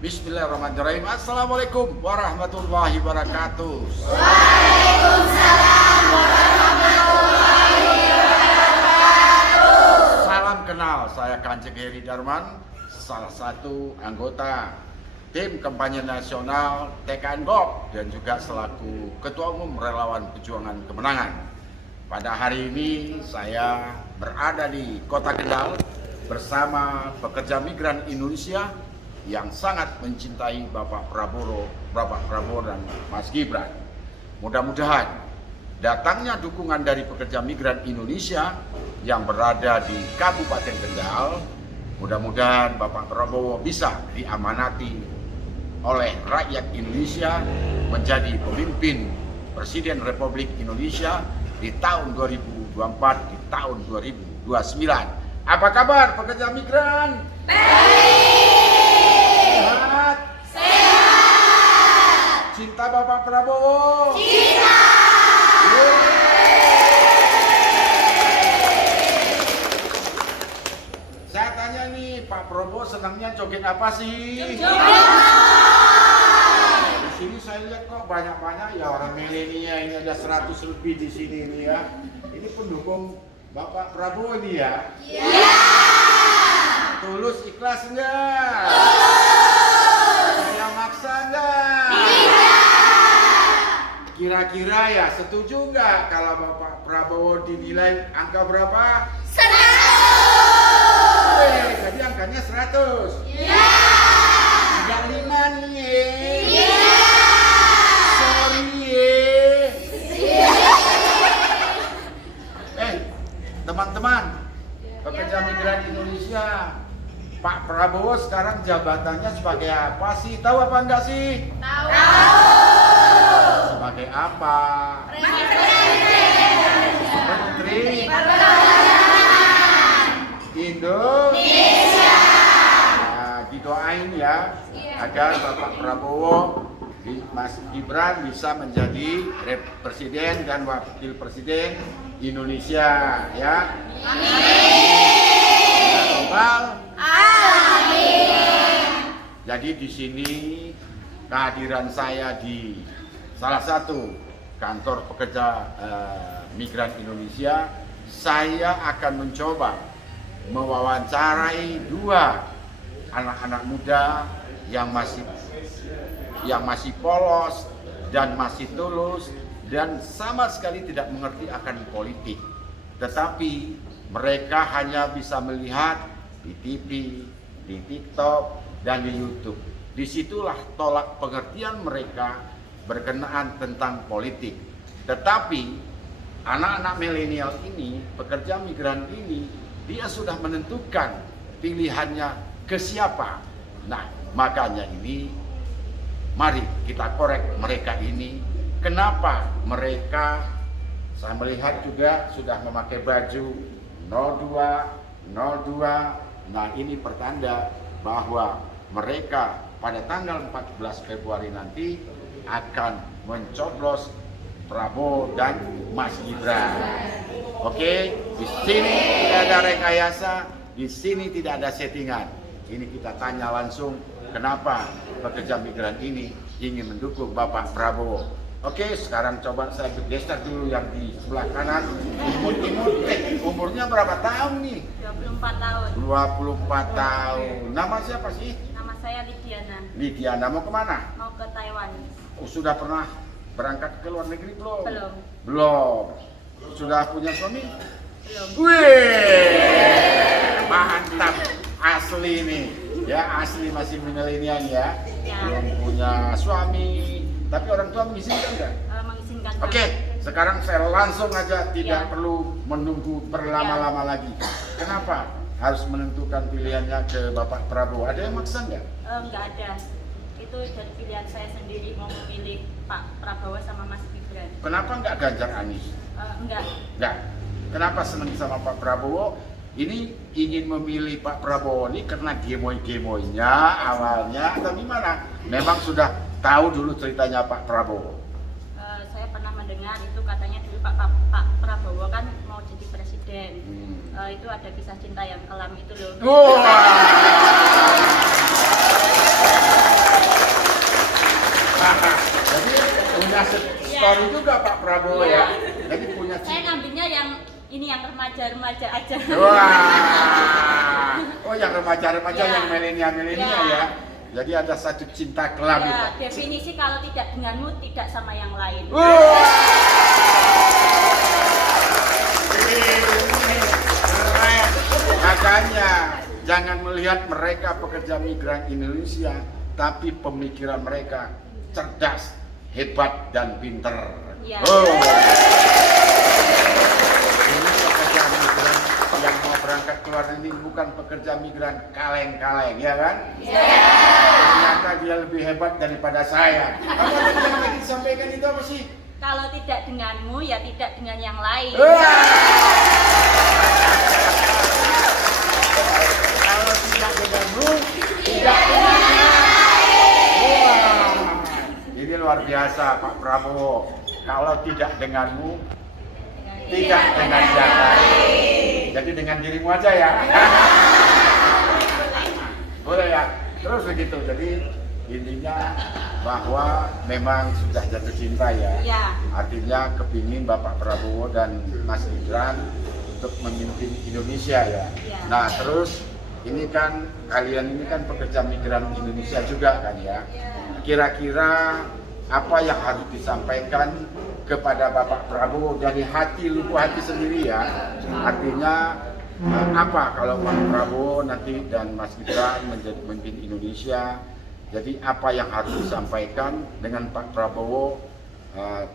Bismillahirrahmanirrahim. Assalamualaikum warahmatullahi wabarakatuh. Waalaikumsalam warahmatullahi wabarakatuh. Salam kenal, saya Kanjeng Heri Darman, salah satu anggota tim kampanye nasional TKN GOP dan juga selaku Ketua Umum Relawan Perjuangan Kemenangan. Pada hari ini saya berada di Kota Kendal bersama pekerja migran Indonesia yang sangat mencintai Bapak Prabowo dan Mas Gibran. Mudah-mudahan datangnya dukungan dari pekerja migran Indonesia yang berada di Kabupaten Kendal, mudah-mudahan Bapak Prabowo bisa diamanati oleh rakyat Indonesia menjadi pemimpin Presiden Republik Indonesia di tahun 2024, di tahun 2029. Apa kabar pekerja migran? Sehat? Sehat. Cinta Bapak Prabowo? Cinta. Saya tanya nih, Pak Prabowo senangnya joget apa sih? Di sini saya lihat kok banyak-banyak ya orang milenial, ini ada 100 lebih di sini nih ya. Ini pendukung Bapak Prabowo nih ya. Iya. Tulus ikhlas enggak? Saya maksa enggak? Tidak. Kira-kira ya setuju enggak kalau Bapak Prabowo dinilai angka berapa? 100. Jadi angkanya 100. Iya. Enggak 5 nih. Iya. Sorry. Teman-teman, pekerja migran Indonesia, Pak Prabowo sekarang jabatannya sebagai apa sih? Tahu apa enggak sih? Tahu. Sebagai apa? Menteri Indonesia. Nah, didoain ya agar Bapak Prabowo, Mas Gibran bisa menjadi presiden dan wakil presiden Indonesia ya. Amin. Jadi di sini kehadiran saya di salah satu kantor pekerja migran Indonesia, saya akan mencoba mewawancarai dua anak-anak muda yang masih polos dan masih tulus dan sama sekali tidak mengerti akan politik. Tetapi mereka hanya bisa melihat di TV, di TikTok, dan di YouTube. Disitulah tolak pengertian mereka berkenaan tentang politik. Tetapi anak-anak milenial ini, pekerja migran ini, dia sudah menentukan pilihannya ke siapa. Nah, makanya ini mari kita korek mereka ini. Kenapa mereka, saya melihat juga sudah memakai baju 02. Nah, ini pertanda bahwa mereka pada tanggal 14 Februari nanti akan mencoblos Prabowo dan Mas Gibran. Oke, di sini tidak ada rekayasa, di sini tidak ada settingan. Ini kita tanya langsung kenapa pekerja migran ini ingin mendukung Bapak Prabowo. Oke, sekarang coba saya bergeser dulu yang di sebelah kanan. Umurnya berapa tahun nih? 24 tahun. 24 tahun. Nama siapa sih? Nama saya Lidiana. Lidiana, mau kemana? Mau ke Taiwan. Sudah pernah berangkat ke luar negeri belum? Belum. Belum. Sudah punya suami? Belum. Wih, mantap, asli nih. Ya, asli masih milenial ya. Ya. Belum punya suami. Tapi orang tua mengizinkan enggak? Mengizinkan. Oke, sekarang saya langsung aja, tidak Ya. perlu menunggu berlama-lama lagi. Kenapa harus menentukan pilihannya ke Bapak Prabowo? Ada yang maksa enggak? Enggak ada. Itu dari pilihan saya sendiri mau memilih Pak Prabowo sama Mas Gibran. Kenapa enggak Ganjar Anies? Enggak. Enggak. Kenapa senang sama Pak Prabowo? Ini ingin memilih Pak Prabowo ini karena gemoy-gemoynya awalnya atau gimana? Memang sudah tahu dulu ceritanya Pak Prabowo. Saya pernah mendengar itu katanya dulu Pak Prabowo kan mau jadi presiden. Itu ada kisah cinta yang kelam itu loh. Wah. sukses story juga Pak Prabowo ya. Jadi punya Saya ngambilnya yang ini yang remaja-remaja aja. Wah. Oh, yang remaja-remaja Ya. yang milenial-milenial Ya. ya. Jadi ada satu cinta kelam itu. Ya, definisi kalau tidak denganmu tidak sama yang lain. Keren. Makanya jangan melihat mereka pekerja migran Indonesia, tapi pemikiran mereka cerdas, hebat dan pinter. Ya. Ini pekerja migran yang mau berangkat keluar negeri bukan pekerja migran kaleng-kaleng, ya kan? Ternyata dia lebih hebat daripada saya. Apa tadi yang tadi disampaikan itu apa sih? Kalau tidak denganmu ya tidak dengan yang lain. Kalau tidak denganmu, tidak dengan yang lain. Ini luar biasa Pak Prabowo. Kalau tidak denganmu, tidak dengan yang lain. Jadi dengan dirimu aja ya. Boleh ya. Terus begitu. Jadi intinya bahwa memang sudah jatuh cinta ya. Ya. Artinya kepingin Bapak Prabowo dan Mas Gibran untuk memimpin Indonesia ya. Ya. Nah terus ini kan kalian ini kan pekerja migran Indonesia juga kan ya. Kira-kira apa yang harus disampaikan kepada Bapak Prabowo dari hati, lubuk hati sendiri ya. Artinya apa kalau Pak Prabowo nanti dan Mas Gibran menjadi pemimpin Indonesia. Jadi apa yang harus disampaikan dengan Pak Prabowo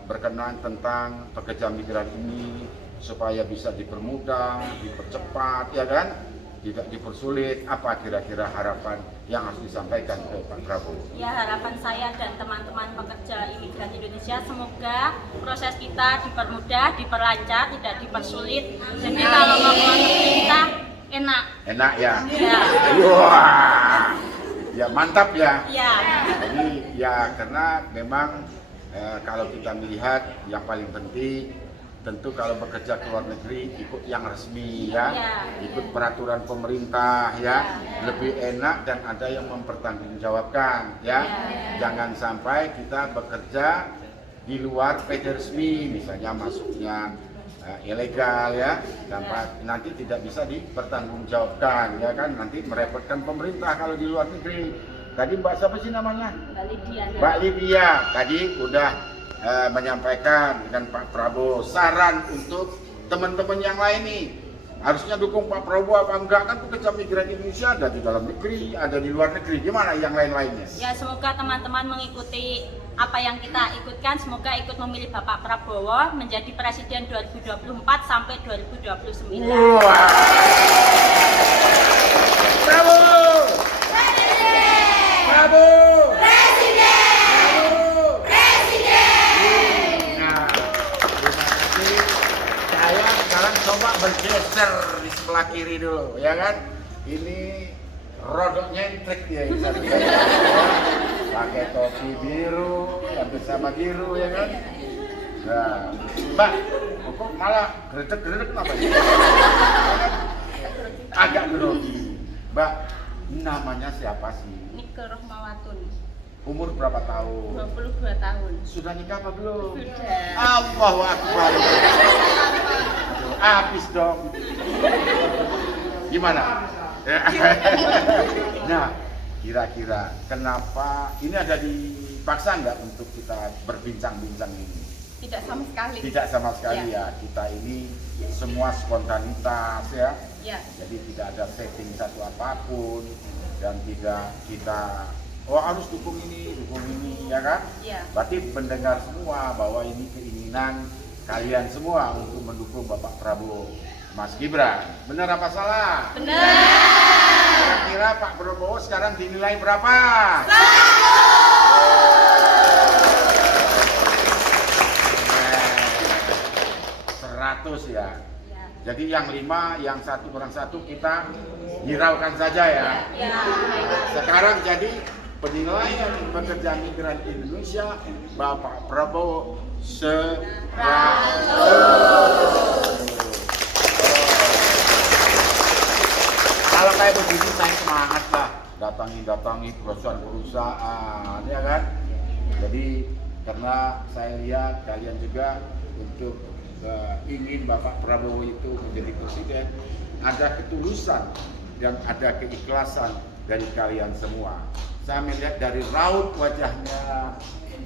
berkenaan tentang pekerja migran ini supaya bisa dipermudah, dipercepat ya kan? Tidak dipersulit. Apa kira-kira harapan yang harus disampaikan ke Pak Prabowo? Ya, harapan saya dan teman-teman pekerja imigran Indonesia semoga proses kita dipermudah, diperlancar, tidak dipersulit. Jadi kalau mau keluar negeri kita enak. Enak ya? Ya. Wah, ya mantap ya. Ya. Jadi ya karena memang kalau kita melihat yang paling penting tentu kalau bekerja ke luar negeri ikut yang resmi ya, ikut peraturan pemerintah ya, lebih enak dan ada yang mempertanggungjawabkan ya. Jangan sampai kita bekerja di luar PT resmi, misalnya masuknya ilegal ya, sampai nanti tidak bisa dipertanggungjawabkan ya kan, nanti merepotkan pemerintah kalau di luar negeri. Tadi Mbak siapa sih namanya? Mbak Lydia tadi udah menyampaikan dengan Pak Prabowo saran untuk teman-teman yang lain nih, harusnya dukung Pak Prabowo apa enggak, kan pekerja migran Indonesia ada di dalam negeri, ada di luar negeri, gimana yang lain-lainnya? Ya, semoga teman-teman mengikuti apa yang kita ikutkan, semoga ikut memilih Bapak Prabowo menjadi Presiden 2024 sampai 2029. Wah. Bravo! Bravo! Coba bergeser di sebelah kiri dulu, ya kan? Ini rodok nyentrik dia bisa pakai topi biru, hampir sama biru, ya kan? Nah, Mbak, kok malah geredek-geredek apa ya? Agak grogi. Mbak, namanya siapa sih? Nike Rohmawatun. Umur berapa tahun? 22 tahun. Sudah nikah apa belum? Sudah. Allahu Akbar. Habis dong. Gimana? Nah, kira-kira kenapa ini ada dipaksa nggak untuk kita berbincang-bincang ini? Tidak sama sekali. Tidak sama sekali ya. Kita ini semua spontanitas ya. Ya. Jadi tidak ada setting satu apapun dan tidak kita harus dukung ini ya kan? Ya. Berarti mendengar semua bahwa ini keinginan kalian semua untuk mendukung Bapak Prabowo, Mas Gibran. Benar apa salah? Benar. Kira-kira Pak Prabowo sekarang dinilai berapa? 100 ya. Jadi yang 5, yang 1 kurang 1 kita hiraukan saja ya. Ya. Sekarang jadi penilaian pekerja migran Indonesia Bapak Prabowo 100. Kalau kayak begini saya semangat lah, datangi perusahaan-perusahaan ya kan. Jadi karena saya lihat kalian juga untuk ingin Bapak Prabowo itu menjadi presiden, ada ketulusan dan ada keikhlasan dari kalian semua. Saya melihat dari raut wajahnya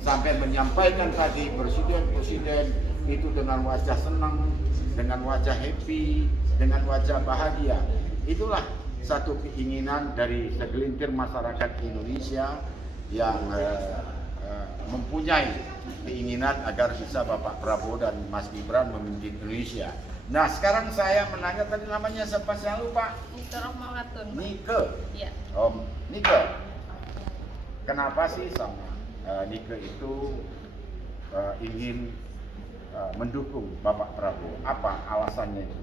sampai menyampaikan tadi presiden itu dengan wajah senang, dengan wajah happy, dengan wajah bahagia. Itulah satu keinginan dari segelintir masyarakat Indonesia yang mempunyai keinginan agar bisa Bapak Prabowo dan Mas Gibran memimpin Indonesia. Nah, sekarang saya menanya, tadi namanya siapa, saya lupa. Nike Rohmawatun. Nike. Iya. Om Nike. Kenapa sih sama Nike itu ingin mendukung Bapak Prabowo? Apa alasannya itu?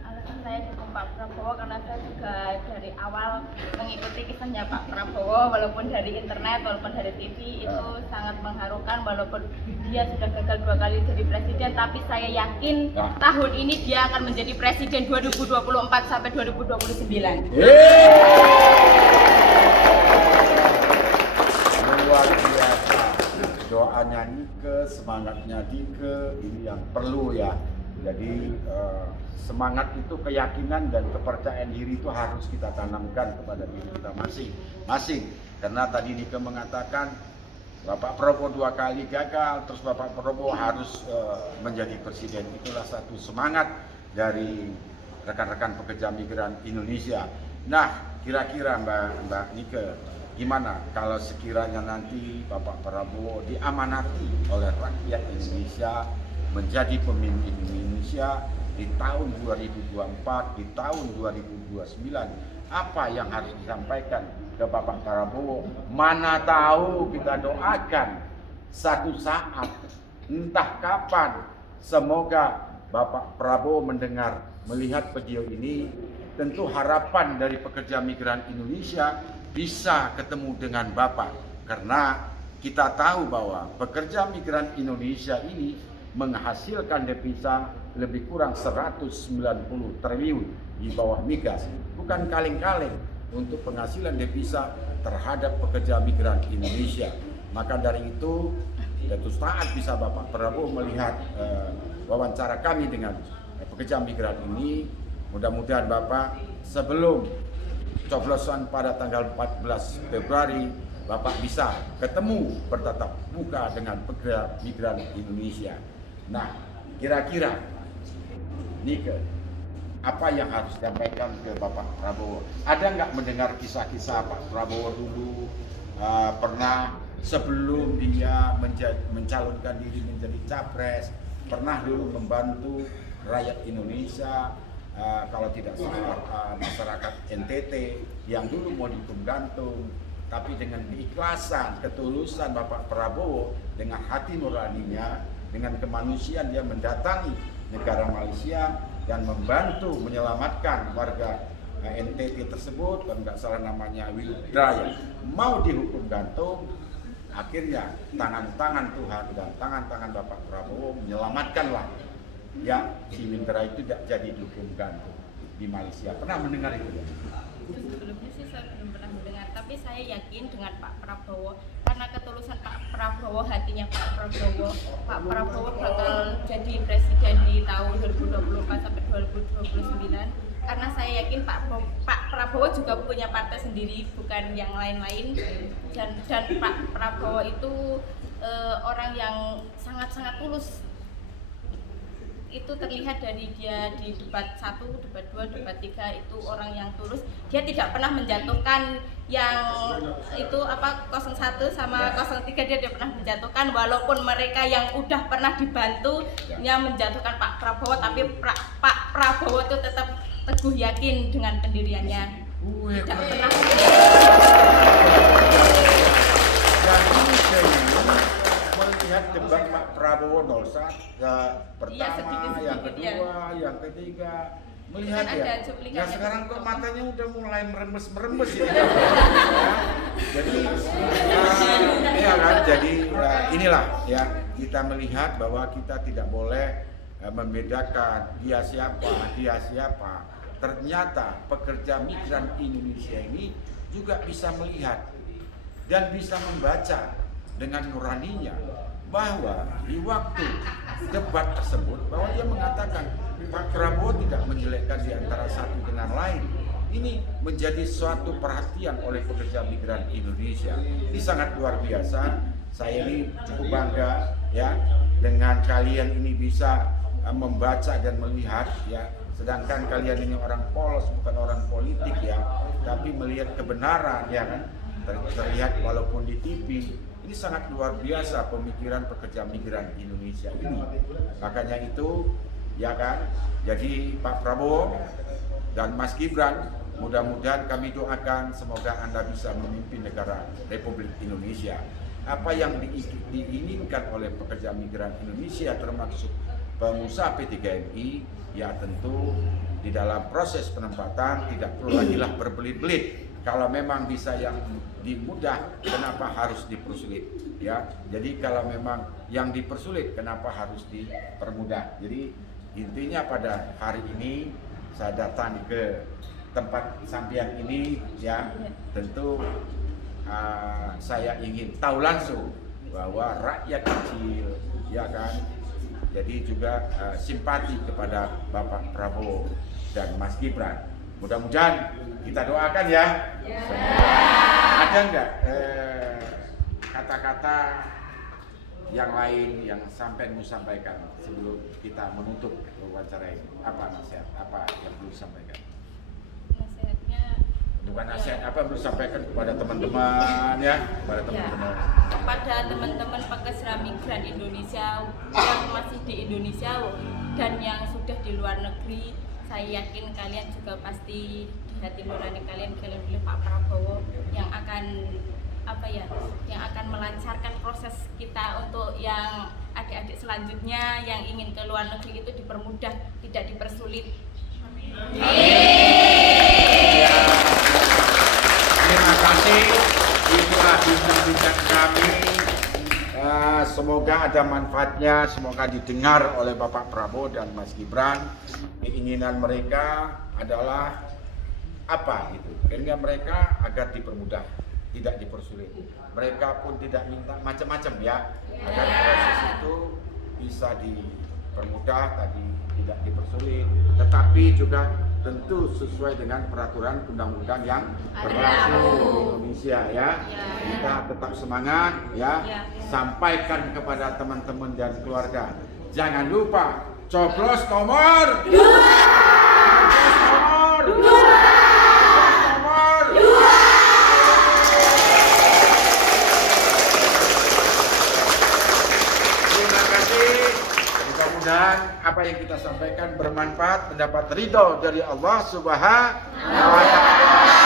Alasan saya dukung Pak Prabowo karena saya juga dari awal mengikuti kisahnya Pak Prabowo, walaupun dari internet, walaupun dari TV, itu sangat mengharukan. Walaupun dia sudah gagal 2 kali jadi presiden, tapi saya yakin tahun ini dia akan menjadi presiden 2024 sampai 2029. Luar biasa, doanya Nike, semangatnya Nike, ini yang perlu ya. Jadi semangat itu, keyakinan dan kepercayaan diri itu harus kita tanamkan kepada diri kita masing-masing. Karena tadi Nike mengatakan Bapak Prabowo 2 kali gagal, terus Bapak Prabowo harus menjadi presiden. Itulah satu semangat dari rekan-rekan pekerja migran Indonesia. Nah, kira-kira Mbak Nike, gimana kalau sekiranya nanti Bapak Prabowo diamanati oleh rakyat Indonesia menjadi pemimpin Indonesia di tahun 2024, di tahun 2029, apa yang harus disampaikan ke Bapak Prabowo? Mana tahu, kita doakan satu saat, entah kapan, semoga Bapak Prabowo mendengar, melihat video ini. Tentu harapan dari pekerja migran Indonesia bisa ketemu dengan Bapak, karena kita tahu bahwa pekerja migran Indonesia ini menghasilkan devisa lebih kurang 190 triliun di bawah migas. Bukan kaleng-kaleng untuk penghasilan devisa terhadap pekerja migran Indonesia. Maka dari itu, suatu saat bisa Bapak Prabowo melihat wawancara kami dengan pekerja migran ini. Mudah-mudahan Bapak sebelum coblosan pada tanggal 14 Februari, Bapak bisa ketemu bertatap muka dengan pekerja migran Indonesia. Nah, kira-kira Nike, apa yang harus disampaikan ke Bapak Prabowo? Ada nggak mendengar kisah-kisah Pak Prabowo dulu pernah sebelum dia mencalonkan diri menjadi capres, pernah dulu membantu rakyat Indonesia, kalau tidak salah masyarakat NTT yang dulu mau dihukum gantung, tapi dengan keikhlasan, ketulusan Bapak Prabowo, dengan hati nuraninya, dengan kemanusiaan, dia mendatangi negara Malaysia dan membantu menyelamatkan warga NTT tersebut. Kalau nggak salah namanya Wildra, yang mau dihukum gantung. Akhirnya tangan-tangan Tuhan dan tangan-tangan Bapak Prabowo menyelamatkanlah ya si Wildra itu tidak jadi dihukum gantung di Malaysia. Pernah mendengar itu ya? Sebelumnya sih saya belum pernah mendengar, tapi saya yakin dengan Pak Prabowo, karena ketulusan Pak Prabowo, hatinya Pak Prabowo bakal jadi presiden di tahun 2024 sampai 2029. Karena saya yakin Pak Prabowo juga punya partai sendiri, bukan yang lain-lain, dan Pak Prabowo itu orang yang sangat-sangat tulus. Itu terlihat dari dia di debat 1, debat 2, debat 3, itu orang yang tulus. Dia tidak pernah menjatuhkan yang itu 01 sama 03, dia tidak pernah menjatuhkan, walaupun mereka yang udah pernah dibantu yang menjatuhkan Pak Prabowo, tapi Pak Prabowo itu tetap teguh yakin dengan pendiriannya. Tidak pernah. Melihat debat Pak Prabowo 01 pertama, yang kedua, yang ketiga, melihat ya. Nah sekarang kok matanya udah mulai meremes ya. Jadi ya kan, jadi inilah ya, kita melihat bahwa kita tidak boleh membedakan dia siapa. Ternyata pekerja migran Indonesia ini juga bisa melihat dan bisa membaca dengan nuraninya bahwa di waktu debat tersebut bahwa dia mengatakan Pak Prabowo tidak menjelekkan di antara satu dengan lain. Ini menjadi suatu perhatian oleh pekerja migran Indonesia. Ini sangat luar biasa. Saya ini cukup bangga ya dengan kalian ini bisa membaca dan melihat ya. Sedangkan kalian ini orang polos, bukan orang politik ya, tapi melihat kebenaran ya kan. Terlihat walaupun di TV. Ini sangat luar biasa pemikiran pekerja migran Indonesia ini. Makanya itu ya kan. Jadi Pak Prabowo dan Mas Gibran, mudah-mudahan kami doakan semoga Anda bisa memimpin negara Republik Indonesia. Apa yang diinginkan oleh pekerja migran Indonesia termasuk pengusaha P3MI, ya tentu di dalam proses penempatan tidak perlu lagi lah berbelit-belit. Kalau memang bisa yang dimudah, kenapa harus dipersulit? Ya, jadi kalau memang yang dipersulit, kenapa harus dipermudah? Jadi intinya pada hari ini saya datang ke tempat sampian ini, ya tentu saya ingin tahu langsung bahwa rakyat kecil, ya kan, jadi juga simpati kepada Bapak Prabowo dan Mas Gibran. Mudah-mudahan kita doakan ya. Ada nggak kata-kata yang lain yang sampai mau sampaikan sebelum kita menutup wawancara ini? Apa nasihat? Apa yang perlu disampaikan? Nasihatnya Bukan nasihat, apa yang perlu disampaikan kepada teman-teman ya? Kepada teman-teman. Kepada teman-teman pekerja migran Indonesia yang masih di Indonesia dan yang sudah di luar negeri, saya yakin kalian juga pasti di hati nurani kalian pilih Pak Prabowo yang akan yang akan melancarkan proses kita untuk yang adik-adik selanjutnya yang ingin ke luar negeri itu dipermudah, tidak dipersulit. Ya, terima kasih. Itulah bincang-bincang kami. Semoga ada manfaatnya, semoga didengar oleh Bapak Prabowo dan Mas Gibran. Keinginan mereka adalah apa gitu? Keinginan mereka agar dipermudah, tidak dipersulit. Mereka pun tidak minta macam-macam ya, agar proses itu bisa dipermudah, tadi tidak dipersulit, tetapi juga tentu sesuai dengan peraturan undang-undang yang berlaku di Indonesia ya. Kita tetap semangat ya. Sampaikan kepada teman-teman dan keluarga. Jangan lupa coblos nomor 2. Nomor 2. Nomor 2. Terima kasih. Mudah-mudahan apa yang kita sampaikan bermanfaat, mendapat ridho dari Allah Subhanahu wa Ta'ala.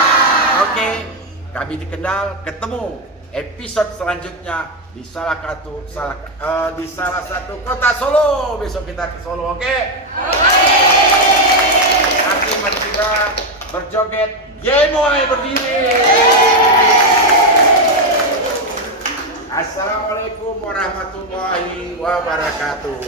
Oke, kami dikenal, ketemu episode selanjutnya di salah satu kota Solo. Besok kita ke Solo, oke? Nanti mari kita berjoget Yemoy berdiri. Assalamualaikum warahmatullahi wabarakatuh.